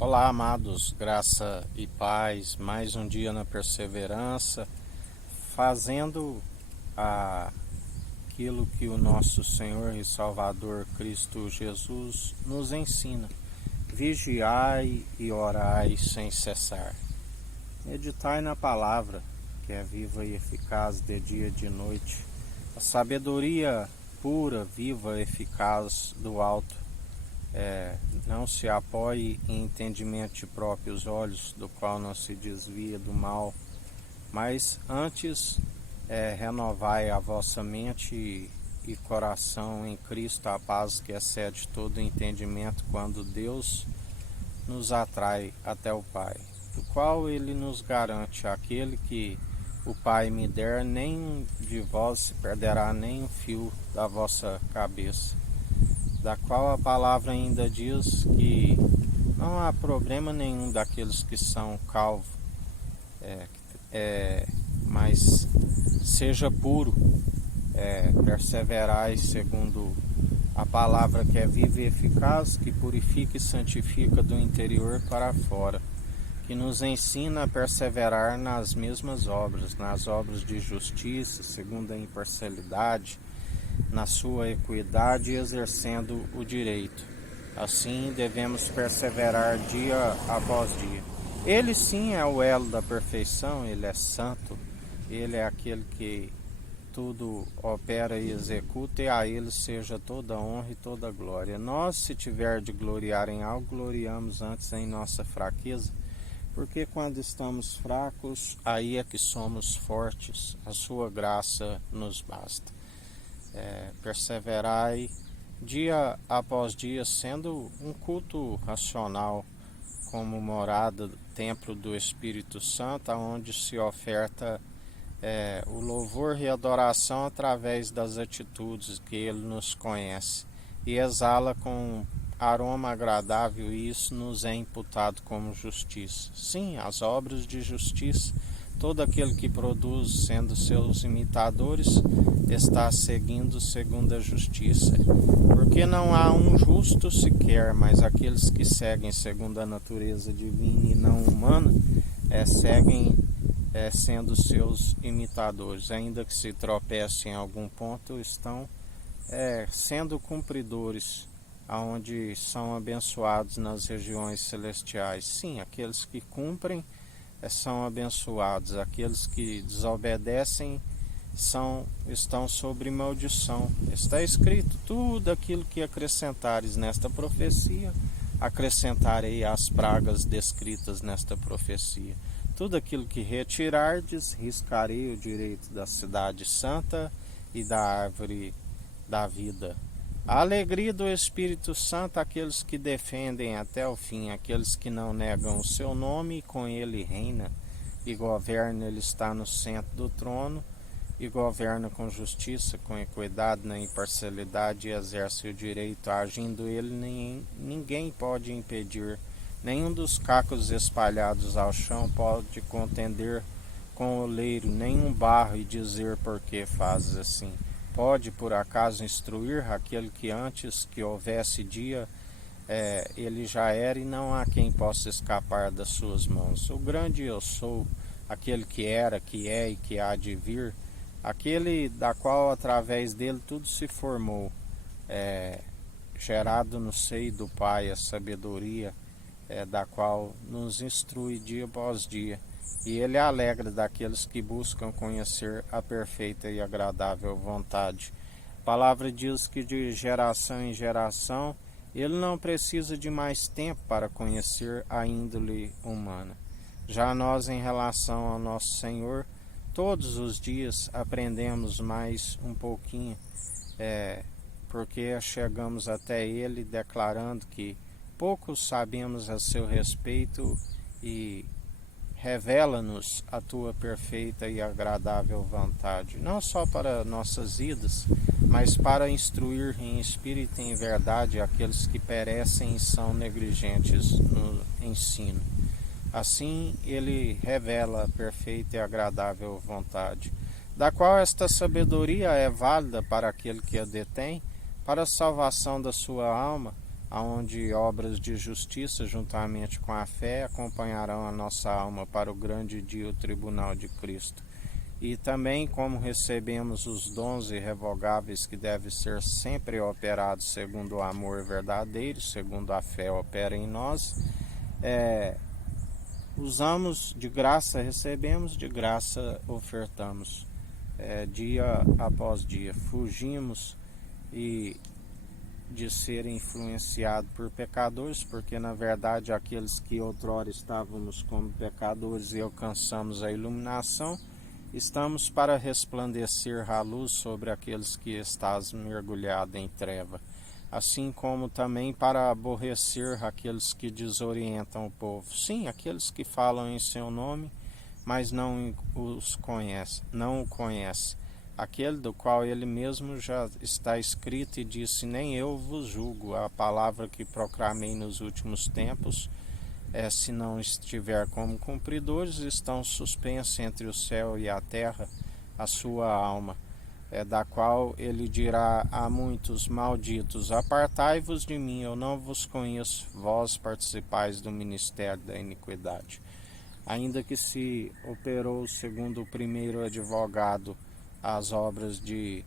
Olá, amados, graça e paz, mais um dia na perseverança, fazendo aquilo que o nosso Senhor e Salvador Cristo Jesus nos ensina: vigiai e orai sem cessar. Meditai na palavra, que é viva e eficaz de dia e de noite, a sabedoria pura, viva e eficaz do alto. Não se apoie em entendimento de próprios olhos, do qual não se desvia do mal, mas antes renovai a vossa mente e coração em Cristo, a paz que excede todo entendimento, quando Deus nos atrai até o Pai, do qual Ele nos garante: aquele que o Pai me der, nenhum de vós se perderá nem um fio da vossa cabeça. Da qual a palavra ainda diz que não há problema nenhum daqueles que são calvos, mas seja puro, perseverai segundo a palavra que é viva e eficaz, que purifica e santifica do interior para fora, que nos ensina a perseverar nas mesmas obras, nas obras de justiça, segundo a imparcialidade, na sua equidade, exercendo o direito. Assim devemos perseverar dia após dia. Ele sim é o elo da perfeição, ele é santo, ele é aquele que tudo opera e executa, e a ele seja toda honra e toda glória. Nós, se tiver de gloriar em algo, gloriamos antes em nossa fraqueza, porque quando estamos fracos, aí é que somos fortes. A sua graça nos basta. Perseverai dia após dia, sendo um culto racional, como morada, templo do Espírito Santo, onde se oferta o louvor e adoração através das atitudes que Ele nos conhece e exala com aroma agradável, e isso nos é imputado como justiça. Sim, as obras de justiça, todo aquele que produz, sendo seus imitadores, está seguindo segundo a justiça. Porque não há um justo sequer, mas aqueles que seguem segundo a natureza divina e não humana, seguem sendo seus imitadores. Ainda que se tropecem em algum ponto, estão sendo cumpridores, aonde são abençoados nas regiões celestiais. Sim, aqueles que cumprem são abençoados, aqueles que desobedecem estão sobre maldição. Está escrito: tudo aquilo que acrescentares nesta profecia, acrescentarei às pragas descritas nesta profecia. Tudo aquilo que retirardes, riscarei o direito da cidade santa e da árvore da vida. A alegria do Espírito Santo, aqueles que defendem até o fim, aqueles que não negam o seu nome, e com ele reina e governa. Ele está no centro do trono e governa com justiça, com equidade, na imparcialidade, e exerce o direito. Agindo ele, ninguém pode impedir. Nenhum dos cacos espalhados ao chão pode contender com o oleiro, nenhum barro, e dizer: por que fazes assim? Pode, por acaso, instruir aquele que antes que houvesse dia ele já era, e não há quem possa escapar das suas mãos. O grande eu sou, aquele que era, que é e que há de vir, aquele da qual através dele tudo se formou, gerado no seio do Pai, a sabedoria da qual nos instrui dia após dia, e ele alegra daqueles que buscam conhecer a perfeita e agradável vontade. A palavra diz que de geração em geração ele não precisa de mais tempo para conhecer a índole humana. Já nós, em relação ao nosso Senhor, todos os dias aprendemos mais um pouquinho, porque chegamos até Ele declarando que pouco sabemos a seu respeito, e revela-nos a tua perfeita e agradável vontade, não só para nossas vidas, mas para instruir em espírito e em verdade aqueles que perecem e são negligentes no ensino. Assim, ele revela a perfeita e agradável vontade, da qual esta sabedoria é válida para aquele que a detém, para a salvação da sua alma, onde obras de justiça juntamente com a fé acompanharão a nossa alma para o grande dia, o tribunal de Cristo. E também como recebemos os dons irrevogáveis que devem ser sempre operados segundo o amor verdadeiro, segundo a fé opera em nós, usamos de graça, recebemos de graça, ofertamos, dia após dia. Fugimos de ser influenciado por pecadores, porque na verdade aqueles que outrora estávamos como pecadores e alcançamos a iluminação, estamos para resplandecer a luz sobre aqueles que estás mergulhado em treva, assim como também para aborrecer aqueles que desorientam o povo. Sim, aqueles que falam em seu nome, mas não o conhece. Aquele do qual ele mesmo já está escrito e disse: nem eu vos julgo. A palavra que proclamei nos últimos tempos, se não estiver como cumpridores, estão suspensos entre o céu e a terra a sua alma, da qual ele dirá a muitos malditos: apartai-vos de mim, eu não vos conheço, vós participais do ministério da iniquidade. Ainda que se operou segundo o primeiro advogado as obras de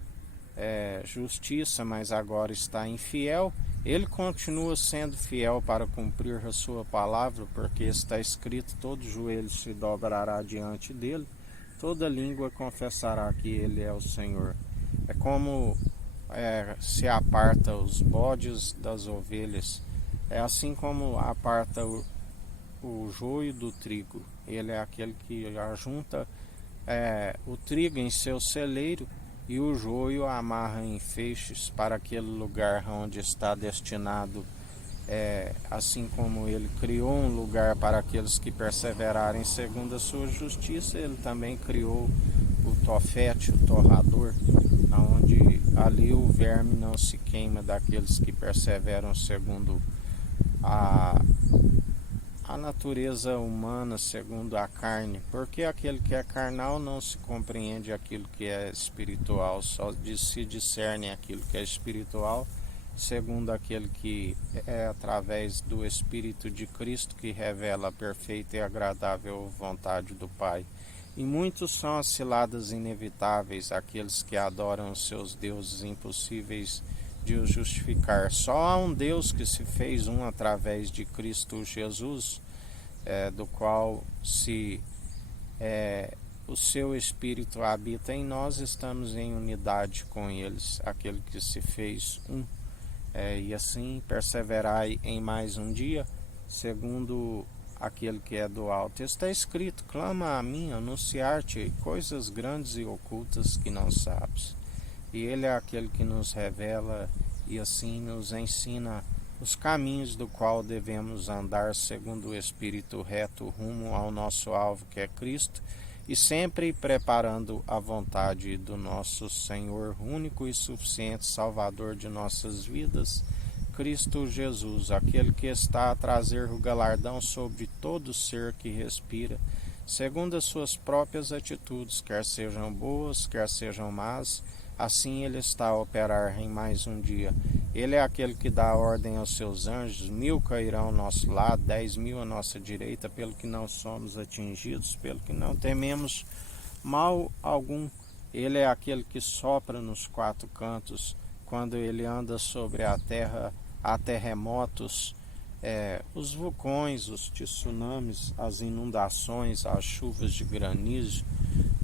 justiça, mas agora está infiel, ele continua sendo fiel para cumprir a sua palavra, porque está escrito: todo joelho se dobrará diante dele, toda língua confessará que ele é o Senhor. É como se aparta os bodes das ovelhas, é assim como aparta o joio do trigo. Ele é aquele que ajunta o trigo em seu celeiro e o joio amarra em feixes para aquele lugar onde está destinado. Assim como ele criou um lugar para aqueles que perseverarem segundo a sua justiça, ele também criou o tofete, o torrador, onde ali o verme não se queima daqueles que perseveram segundo a natureza humana, segundo a carne, porque aquele que é carnal não se compreende aquilo que é espiritual, só se discerne aquilo que é espiritual, segundo aquele que é através do Espírito de Cristo que revela a perfeita e agradável vontade do Pai. E muitos são as ciladas inevitáveis, aqueles que adoram os seus deuses impossíveis de os justificar. Só há um Deus que se fez um através de Cristo Jesus, do qual se o seu Espírito habita em nós, estamos em unidade com eles, aquele que se fez um. E assim perseverai em mais um dia, segundo aquele que é do alto. Está escrito: clama a mim, anunciar-te coisas grandes e ocultas que não sabes. E ele é aquele que nos revela e assim nos ensina os caminhos do qual devemos andar segundo o Espírito reto rumo ao nosso alvo, que é Cristo, e sempre preparando a vontade do nosso Senhor, único e suficiente Salvador de nossas vidas, Cristo Jesus, aquele que está a trazer o galardão sobre todo ser que respira, segundo as suas próprias atitudes, quer sejam boas, quer sejam más. Assim ele está a operar em mais um dia. Ele é aquele que dá ordem aos seus anjos: 1000 cairão ao nosso lado, 10.000 à nossa direita, pelo que não somos atingidos, pelo que não tememos mal algum. Ele é aquele que sopra nos quatro cantos. Quando ele anda sobre a terra, há terremotos, os vulcões, os tsunamis, as inundações, as chuvas de granizo,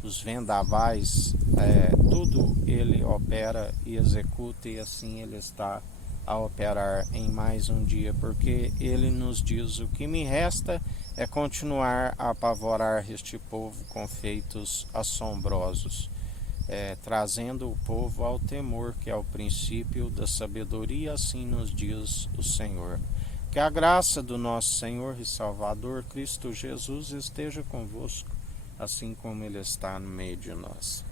os vendavais, tudo ele opera e executa, e assim ele está a operar em mais um dia, porque ele nos diz: o que me resta é continuar a apavorar este povo com feitos assombrosos, trazendo o povo ao temor, que é o princípio da sabedoria, assim nos diz o Senhor. Que a graça do nosso Senhor e Salvador Cristo Jesus esteja convosco, assim como ele está no meio de nós.